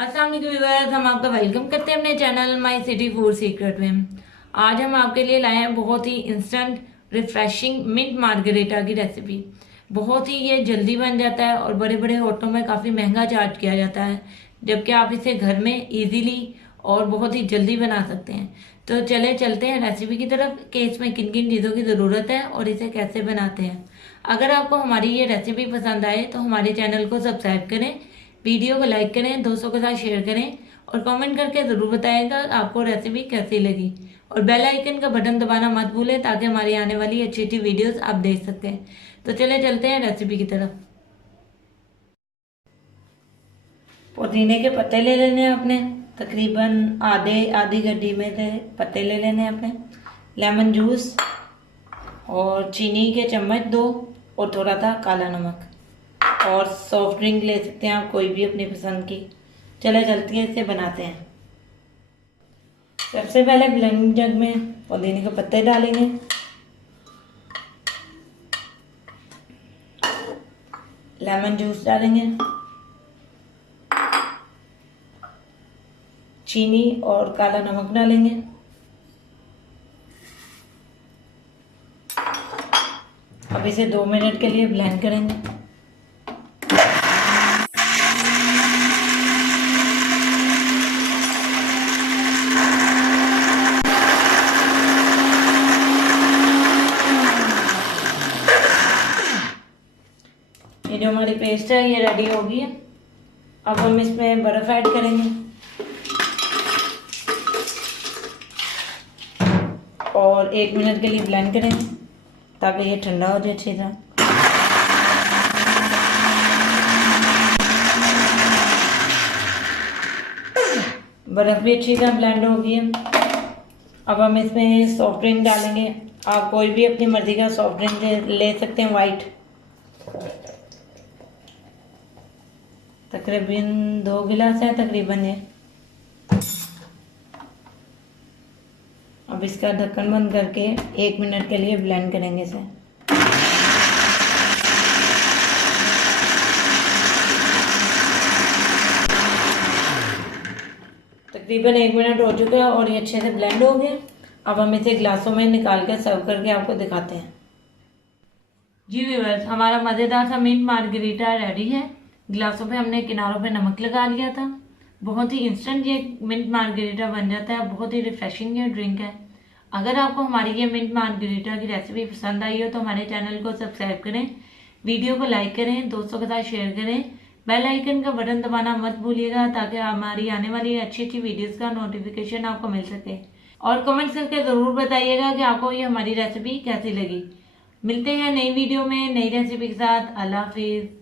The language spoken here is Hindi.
अस्सलाम वालेकुम व्यूअर्स, हम आपका वेलकम करते हैं अपने channel my city food secret में। आज हम आपके लिए लाए हैं बहुत ही इंस्टेंट रिफ्रेशिंग मिंट मार्गरेटा की रेसिपी। बहुत ही ये जल्दी बन जाता है और बड़े बड़े होटलों में काफ़ी महंगा चार्ज किया जाता है, जबकि आप इसे घर में इजीली और बहुत ही जल्दी बना सकते हैं। तो चलते हैं रेसिपी की तरफ कि इसमें किन किन चीज़ों की ज़रूरत है और इसे कैसे बनाते हैं। अगर आपको हमारी ये रेसिपी पसंद आए तो हमारे चैनल को सब्सक्राइब करें, वीडियो को लाइक करें, दोस्तों के साथ शेयर करें और कमेंट करके ज़रूर बताएगा आपको रेसिपी कैसी लगी। और बेल आइकन का बटन दबाना मत भूलें ताकि हमारी आने वाली अच्छी अच्छी वीडियोस आप देख सकें। तो चलते हैं रेसिपी की तरफ। पुदीने के पत्ते ले लेने हैं आपने, तकरीबन आधी गड्डी में से पत्ते ले लेने हैं आपने। लेमन जूस और चीनी के चम्मच 2 और थोड़ा सा काला नमक और सॉफ्ट ड्रिंक ले सकते हैं आप कोई भी अपनी पसंद की। चलती है, इसे बनाते हैं। सबसे पहले ब्लेंडिंग जग में पुदीने के पत्ते डालेंगे, लेमन जूस डालेंगे, चीनी और काला नमक डालेंगे। अब इसे 2 मिनट के लिए ब्लेंड करेंगे। ये जो हमारी पेस्ट है ये रेडी हो गई है। अब हम इसमें बर्फ ऐड करेंगे और 1 मिनट के लिए ब्लेंड करेंगे ताकि ये ठंडा हो जाए अच्छी तरह। बर्फ भी अच्छी तरह ब्लेंड हो गई है। अब हम इसमें सॉफ्ट ड्रिंक डालेंगे। आप कोई भी अपनी मर्जी का सॉफ्ट ड्रिंक ले सकते हैं, वाइट। तकरीबन 2 गिलास है तकरीबन ये। अब इसका ढक्कन बंद करके 1 मिनट के लिए ब्लेंड करेंगे इसे। तकरीबन 1 मिनट हो चुका है और ये अच्छे से ब्लेंड हो गया। अब हम इसे ग्लासों में निकाल कर सर्व करके आपको दिखाते हैं। जी व्यूअर्स, हमारा मज़ेदार सा मिंट मार्गरीटा रेडी है। गिलासों पे हमने किनारों पे नमक लगा लिया था। बहुत ही इंस्टेंट ये मिंट मार्गरीटा बन जाता है। बहुत ही रिफ्रेशिंग ये ड्रिंक है। अगर आपको हमारी ये मिंट मार्गरीटा की रेसिपी पसंद आई हो तो हमारे चैनल को सब्सक्राइब करें, वीडियो को लाइक करें, दोस्तों के साथ शेयर करें, बेल आइकन का बटन दबाना मत भूलिएगा ताकि हमारी आने वाली अच्छी अच्छी वीडियोस का नोटिफिकेशन आपको मिल सके। और कमेंट्स करके ज़रूर बताइएगा कि आपको ये हमारी रेसिपी कैसी लगी। मिलते हैं नई वीडियो में नई रेसिपी के साथ। अल्लाह हाफिज़।